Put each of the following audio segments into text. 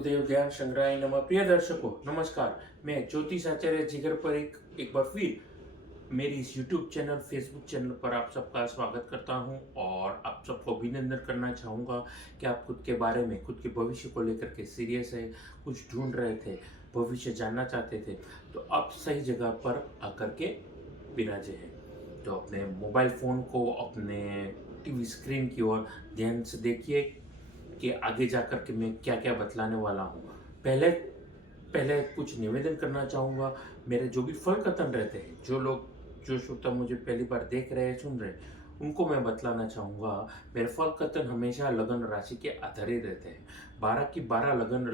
गुरुदेव ध्यान संग्रहाय नमः। प्रिय दर्शकों नमस्कार। मैं ज्योतिष आचार्य जिगर पर एक बार फिर मेरी इस YouTube चैनल फेसबुक चैनल पर आप सबका स्वागत करता हूं और आप सबको अभिनंदन करना चाहूँगा कि आप खुद के बारे में खुद के भविष्य को लेकर के सीरियस है, कुछ ढूंढ रहे थे, भविष्य जानना चाहते थे, तो आप सही जगह पर आकर के विराजे हैं। तो अपने मोबाइल फ़ोन को अपने टीवी स्क्रीन की ओर ध्यान से देखिए कि आगे जाकर के मैं क्या-क्या बतलाने वाला हूँ। पहले पहले कुछ निवेदन करना चाहूँगा। मेरे जो भी फल कथन रहते हैं, जो श्रोता मुझे पहली बार देख रहे हैं, सुन रहे हैं, उनको मैं बतलाना चाहूँगा, मेरे फल कथन हमेशा लगन राशि के आधारित रहते हैं। 12 की 12 लगन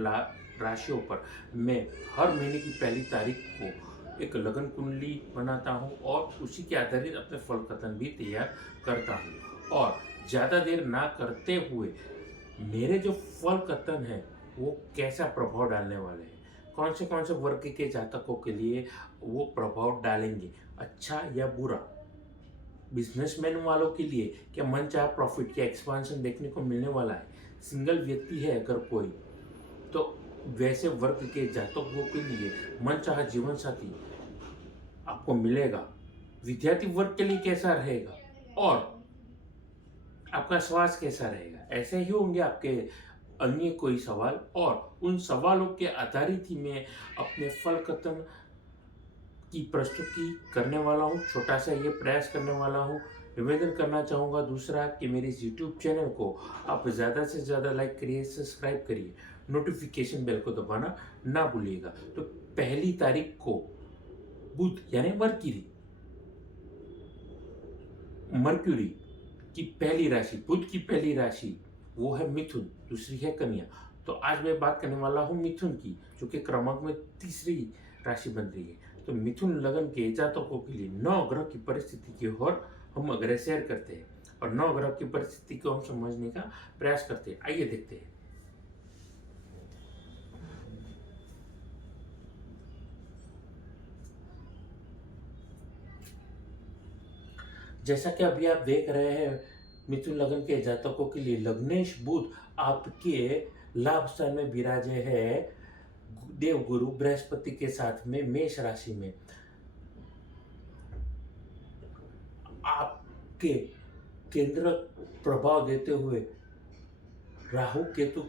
राशियों पर मैं हर महीने की पहली तारीख को एक लगन कुंडली बनाता हूँ और उसी के आधारित अपने फल कथन भी तैयार करता हूँ। और ज़्यादा देर ना करते हुए मेरे जो फल कथन है वो कैसा प्रभाव डालने वाले हैं, कौन से वर्ग के जातकों के लिए वो प्रभाव डालेंगे, अच्छा या बुरा, बिजनेसमैन वालों के लिए क्या मनचाहा प्रॉफिट या एक्सपांशन देखने को मिलने वाला है, सिंगल व्यक्ति है अगर कोई तो वैसे वर्ग के जातकों के लिए मनचाहा जीवन साथी आपको मिलेगा, विद्यार्थी वर्ग के लिए कैसा रहेगा और आपका स्वास्थ्य कैसा रहेगा, ऐसे ही होंगे आपके अन्य कोई सवाल और उन सवालों के आधारित ही मैं अपने फल कथन की प्रस्तुति करने वाला हूँ। छोटा सा ये प्रयास करने वाला हूँ। निवेदन करना चाहूँगा दूसरा कि मेरे इस यूट्यूब चैनल को आप ज़्यादा से ज़्यादा लाइक करिए, सब्सक्राइब करिए, नोटिफिकेशन बेल को दबाना ना भूलिएगा। तो पहली तारीख को बुध यानी मर्क्यूरी की पहली राशि, बुध की पहली राशि वो है मिथुन, दूसरी है कन्या। तो आज मैं बात करने वाला हूँ मिथुन की, जो कि क्रमांक में तीसरी राशि बन रही है। तो मिथुन लगन के जातकों के लिए 9 ग्रह की परिस्थिति की ओर हम अग्रसर करते हैं और 9 ग्रह की परिस्थिति को हम समझने का प्रयास करते हैं। आइए देखते हैं। जैसा कि अभी आप देख रहे हैं, मिथुन लगन के जातकों के लिए लग्नेश बुध आपके लाभ स्थान में विराजे है देवगुरु बृहस्पति के साथ में मेष राशि में। आपके केंद्र प्रभाव देते हुए राहु केतु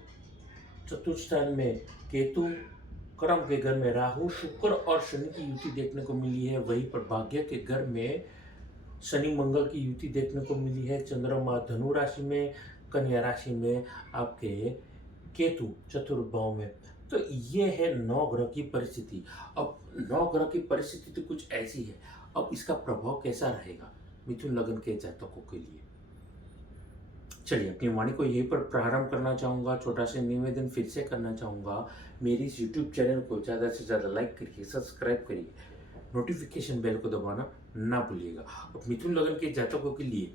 चतुर्थ स्थान में, केतु कर्म के घर में, राहु शुक्र और शनि की युति देखने को मिली है। वहीं पर भाग्य के घर में शनि मंगल की युति देखने को मिली है। चंद्रमा धनु राशि में, कन्या राशि में आपके केतु चतुर्थ भाव में। तो ये है 9 ग्रह की परिस्थिति। अब 9 ग्रह की परिस्थिति तो कुछ ऐसी है, अब इसका प्रभाव कैसा रहेगा मिथुन लगन के जातकों के लिए। चलिए अपनी वाणी को यहीं पर प्रारंभ करना चाहूँगा। छोटा सा निवेदन फिर से करना चाहूँगा, मेरी इस यूट्यूब चैनल को ज़्यादा से ज़्यादा लाइक करिए, सब्सक्राइब करिए, नोटिफिकेशन बेल को दबाना ना भूलिएगा। अब मिथुन लगन के जातकों के लिए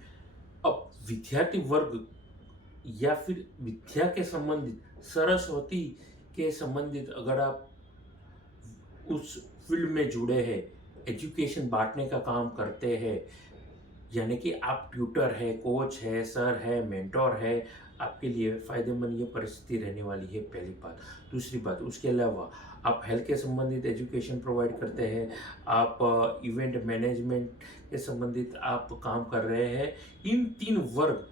अब विद्यार्थी वर्ग या फिर विद्या के संबंधित, सरस्वती के संबंधित अगर आप उस फील्ड में जुड़े हैं, एजुकेशन बांटने का काम करते हैं, यानी कि आप ट्यूटर है, कोच है, सर है, मेंटोर है, आपके लिए फ़ायदेमंद ये परिस्थिति रहने वाली है, पहली बात। दूसरी बात, उसके अलावा आप हेल्थ के संबंधित एजुकेशन प्रोवाइड करते हैं, आप इवेंट मैनेजमेंट के संबंधित आप काम कर रहे हैं। इन 3 वर्ग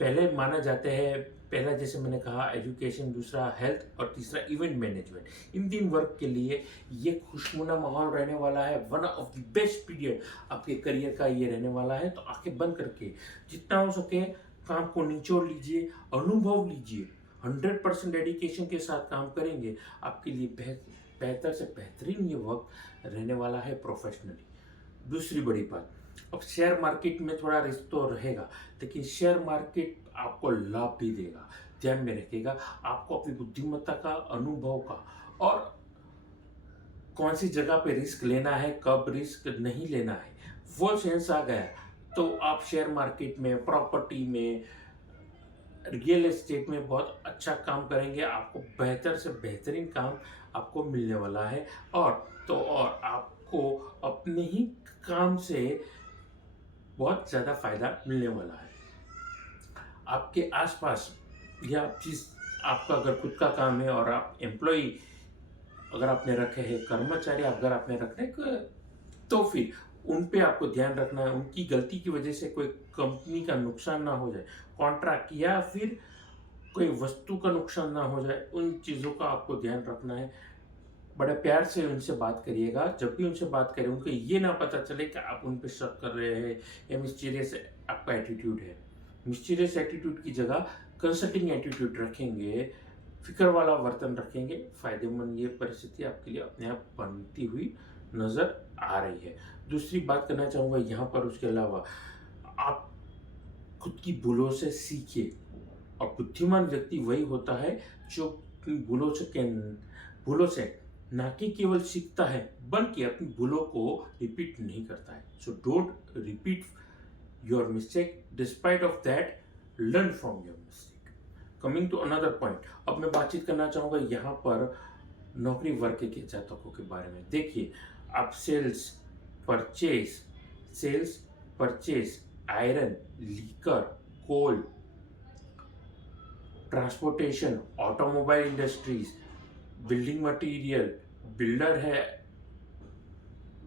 पहले माना जाते हैं, पहला जैसे मैंने कहा एजुकेशन, दूसरा हेल्थ और तीसरा इवेंट मैनेजमेंट। इन 3 वर्ग के लिए ये खुशनुमा माहौल रहने वाला है। One of the best period आपके करियर का ये रहने वाला है। तो आंखें बंद करके जितना हो सके काम को निचोड़ लीजिए, अनुभव लीजिए, 100% डेडिकेशन के साथ काम करेंगे, आपके लिए बेहतर से बेहतरीन ये वक्त रहने वाला है प्रोफेशनली। दूसरी बड़ी बात, अब शेयर मार्केट में थोड़ा रिस्क तो रहेगा, लेकिन शेयर मार्केट आपको लाभ भी देगा। ध्यान में रखिएगा, आपको अपनी बुद्धिमत्ता का, अनुभव का और कौन सी जगह पे रिस्क लेना है, कब रिस्क नहीं लेना है, वो सेंस आ गया तो आप शेयर मार्केट में, प्रॉपर्टी में, रियल एस्टेट में बहुत अच्छा काम करेंगे। आपको बेहतर से बेहतरीन काम आपको मिलने वाला है और आपको अपने ही काम से बहुत ज़्यादा फायदा मिलने वाला है। आपके आसपास या जिस आपका अगर खुद का काम है और आप एम्प्लॉई अगर आपने रखे हैं, कर्मचारी अगर आपने रखने हैं, तो फिर उन पे आपको ध्यान रखना है, उनकी गलती की वजह से कोई कंपनी का नुकसान ना हो जाए, कॉन्ट्रैक्ट या फिर कोई वस्तु का नुकसान ना हो जाए, उन चीज़ों का आपको ध्यान रखना है। बड़े प्यार से उनसे बात करिएगा। जब भी उनसे बात करें, उनको ये ना पता चले कि आप उन पे शक कर रहे हैं या मिस्टीरियस आपका एटीट्यूड है। मिस्टीरियस एटीट्यूड की जगह कंसल्टिंग एटीट्यूड रखेंगे, फिक्र वाला वर्तन रखेंगे, फ़ायदेमंद ये परिस्थिति आपके लिए अपने आप बनती हुई नज़र आ रही है। दूसरी बात करना चाहूँगा यहाँ पर, उसके अलावा आप खुद की भूलों से सीखिए, और बुद्धिमान व्यक्ति वही होता है जो अपनी भूलों से ना कि केवल सीखता है, बल्कि अपनी भूलों को रिपीट नहीं करता है। So don't repeat your mistake, despite of that learn from your mistake. Coming to another point, अब मैं बातचीत करना चाहूँगा यहाँ पर नौकरी वर्ग के जातकों के बारे में। देखिए, आप sales purchase, iron, liquor, coal, transportation, automobile industries, building material,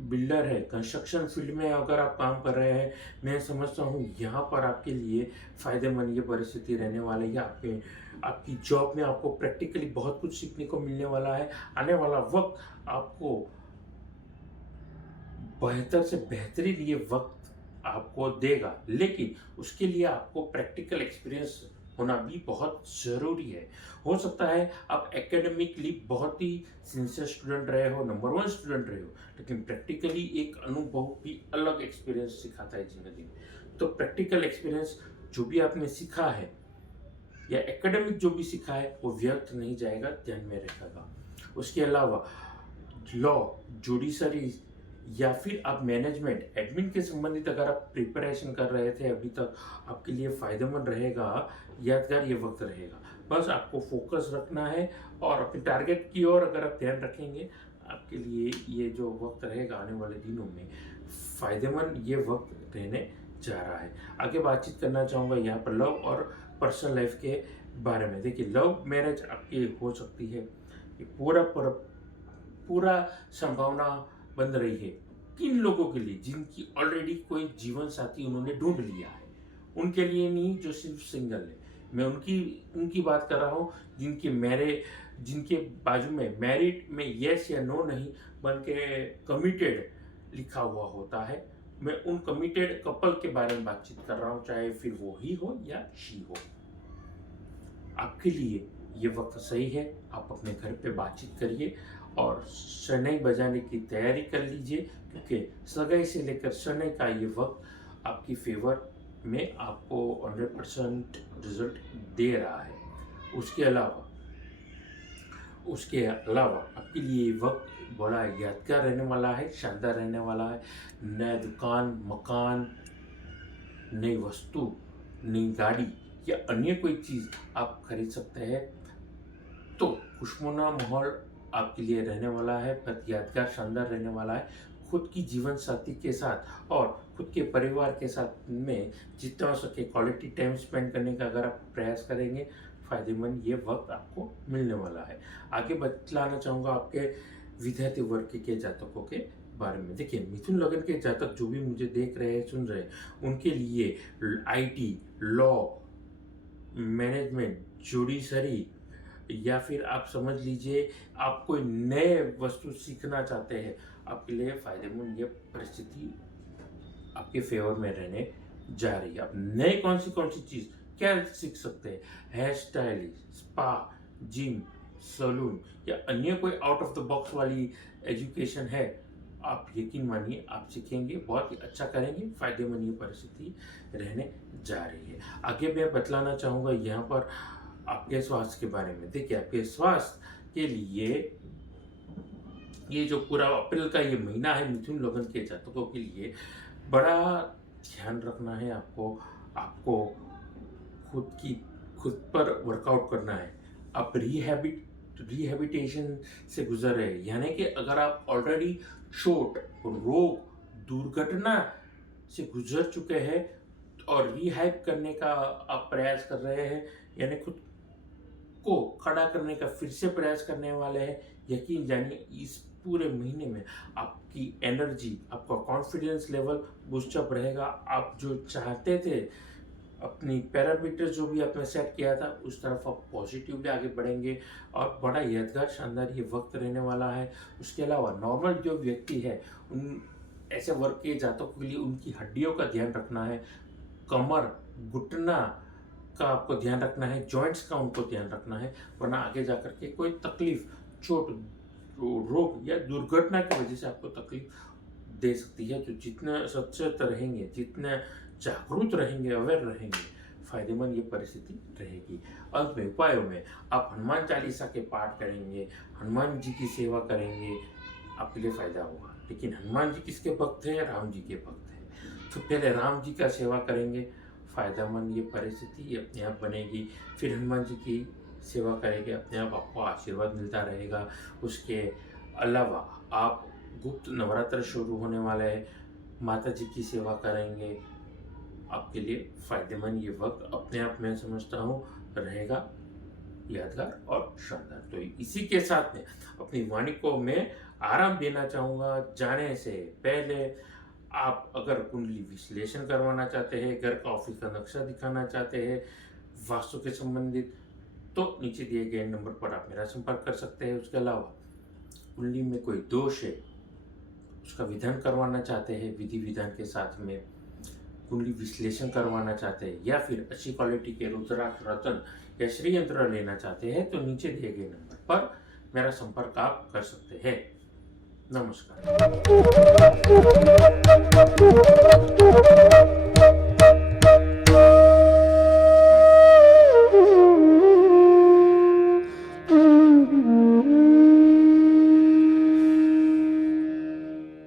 builder है कंस्ट्रक्शन फील्ड में अगर आप काम कर रहे हैं, मैं समझता हूँ यहाँ पर आपके लिए फ़ायदेमंद ये परिस्थिति रहने वाली है। आपकी जॉब में आपको प्रैक्टिकली बहुत कुछ सीखने को मिलने वाला है। आने वाला वक्त आपको बेहतर से बेहतरीन ये वक्त आपको देगा, लेकिन उसके लिए आपको प्रैक्टिकल एक्सपीरियंस होना भी बहुत ज़रूरी है। हो सकता है आप एकेडमिकली बहुत ही सिंसियर स्टूडेंट रहे हो, नंबर 1 स्टूडेंट रहे हो, लेकिन प्रैक्टिकली एक अनुभव भी अलग एक्सपीरियंस सिखाता है ज़िंदगी में। तो प्रैक्टिकल एक्सपीरियंस जो भी आपने सीखा है या एकेडमिक जो भी सीखा है, वो व्यर्थ नहीं जाएगा, ध्यान में रखेगा। उसके अलावा लॉ, जुडिशरी या फिर आप मैनेजमेंट, एडमिन के संबंधित अगर आप प्रिपरेशन कर रहे थे अभी तक, आपके लिए फ़ायदेमंद रहेगा, यादगार ये वक्त रहेगा। बस आपको फोकस रखना है और अपने टारगेट की ओर अगर आप ध्यान रखेंगे, आपके लिए ये जो वक्त रहेगा आने वाले दिनों में फ़ायदेमंद ये वक्त रहने जा रहा है। आगे बातचीत करना चाहूँगा यहाँ पर लव और पर्सनल लाइफ के बारे में। देखिए, लव मैरिज आपकी हो सकती है, ये पूरा संभावना बन रही है किन लोगों के लिए, जिनकी ऑलरेडी कोई जीवन साथी उन्होंने ढूंढ लिया है, उनके लिए नहीं जो सिर्फ सिंगल है। मैं उनकी बात कर रहा हूँ जिनके बाजू में मैरिड में यस या नो नहीं, बल्कि कमिटेड लिखा हुआ होता है। मैं उन कमिटेड कपल के बारे में बातचीत कर रहा हूँ, चाहे फिर वो ही हो या शी हो। आपके लिए ये वक्त सही है, आप अपने घर पे बातचीत करिए और शहनाई बजाने की तैयारी कर लीजिए, क्योंकि सगाई से लेकर शहनाई का ये वक्त आपकी फेवर में आपको 100% रिजल्ट दे रहा है। उसके अलावा आपके लिए ये वक्त बड़ा यादगार रहने वाला है, शानदार रहने वाला है। नया दुकान, मकान, नई वस्तु, नई गाड़ी या अन्य कोई चीज़ आप खरीद सकते हैं। तो खुशनुमा माहौल आपके लिए रहने वाला है, पर यादगार शानदार रहने वाला है। खुद की जीवन साथी के साथ और खुद के परिवार के साथ में जितना हो सके क्वालिटी टाइम स्पेंड करने का अगर आप प्रयास करेंगे, फ़ायदेमंद ये वक्त आपको मिलने वाला है। आगे बतलाना चाहूँगा आपके विद्यार्थी वर्ग के जातकों के बारे में। देखिए, मिथुन लगन के जातक जो भी मुझे देख रहे हैं, सुन रहे हैं, उनके लिए IT, लॉ, मैनेजमेंट, जुडिशरी या फिर आप समझ लीजिए आप कोई नए वस्तु सीखना चाहते हैं, आपके लिए फ़ायदेमंद ये परिस्थिति आपके फेवर में रहने जा रही है। आप नए कौन सी चीज़ क्या सीख सकते हैं? Hair stylist, spa, gym, salon या अन्य कोई आउट ऑफ द बॉक्स वाली एजुकेशन है, आप यकीन मानिए आप सीखेंगे, बहुत ही अच्छा करेंगे, फ़ायदेमंद ये परिस्थिति रहने जा रही है। आगे मैं बतलाना चाहूँगा यहाँ पर आपके स्वास्थ्य के बारे में। देखिए, आपके स्वास्थ्य के लिए ये जो पूरा अप्रैल का ये महीना है, मिथुन लगन के जातकों के लिए बड़ा ध्यान रखना है आपको खुद पर वर्कआउट करना है। आप रिहैबिटेशन से गुजर रहे हैं, यानी कि अगर आप ऑलरेडी चोट, रोग, दुर्घटना से गुजर चुके हैं और रिहैब करने का आप प्रयास कर रहे हैं, यानी खुद को खड़ा करने का फिर से प्रयास करने वाले हैं। यकीन जानिए इस पूरे महीने में आपकी एनर्जी, आपका कॉन्फिडेंस लेवल बूस्टअप रहेगा। आप जो चाहते थे, अपनी पैरामीटर जो भी आपने सेट किया था, उस तरफ आप पॉजिटिवली आगे बढ़ेंगे और बड़ा यादगार शानदार ये वक्त रहने वाला है। उसके अलावा नॉर्मल जो व्यक्ति है, उन ऐसे वर्ग के जातकों के लिए उनकी हड्डियों का ध्यान रखना है, कमर, घुटना का आपको ध्यान रखना है, जॉइंट्स का उनको ध्यान रखना है, वरना आगे जाकर के कोई तकलीफ, चोट, रोग या दुर्घटना की वजह से आपको तकलीफ दे सकती है। तो जितना सचेत रहेंगे, जितना जागरूक रहेंगे, अवेयर रहेंगे, फायदेमंद ये परिस्थिति रहेगी। अंत में उपायों में आप हनुमान चालीसा के पाठ करेंगे, हनुमान जी की सेवा करेंगे, आपके लिए फायदा होगा। लेकिन हनुमान जी किसके भक्त हैं? राम जी के भक्त हैं। तो पहले राम जी का सेवा करेंगे, फायदेमंद ये परिस्थिति अपने आप बनेगी। फिर हनुमान जी की सेवा करेंगे, अपने आप आपको आशीर्वाद मिलता रहेगा। उसके अलावा आप गुप्त नवरात्र शुरू होने वाले हैं, माता जी की सेवा करेंगे, आपके लिए फायदेमंद ये वक्त अपने आप मैं समझता हूँ रहेगा यादगार और शानदार। तो इसी के साथ में अपनी वाणी को मैं आराम देना चाहूँगा। जाने से पहले आप अगर कुंडली विश्लेषण करवाना चाहते हैं, घर का ऑफिस का नक्शा दिखाना चाहते हैं वास्तु के संबंधित, तो नीचे दिए गए नंबर पर आप मेरा संपर्क कर सकते हैं। उसके अलावा कुंडली में कोई दोष है, उसका विधान करवाना चाहते हैं विधि विधान के साथ में, कुंडली विश्लेषण करवाना चाहते हैं, या फिर अच्छी क्वालिटी के रुद्राक्ष, रतन या श्री यंत्र लेना चाहते हैं, तो नीचे दिए गए नंबर पर मेरा संपर्क आप कर सकते हैं। नमस्कार।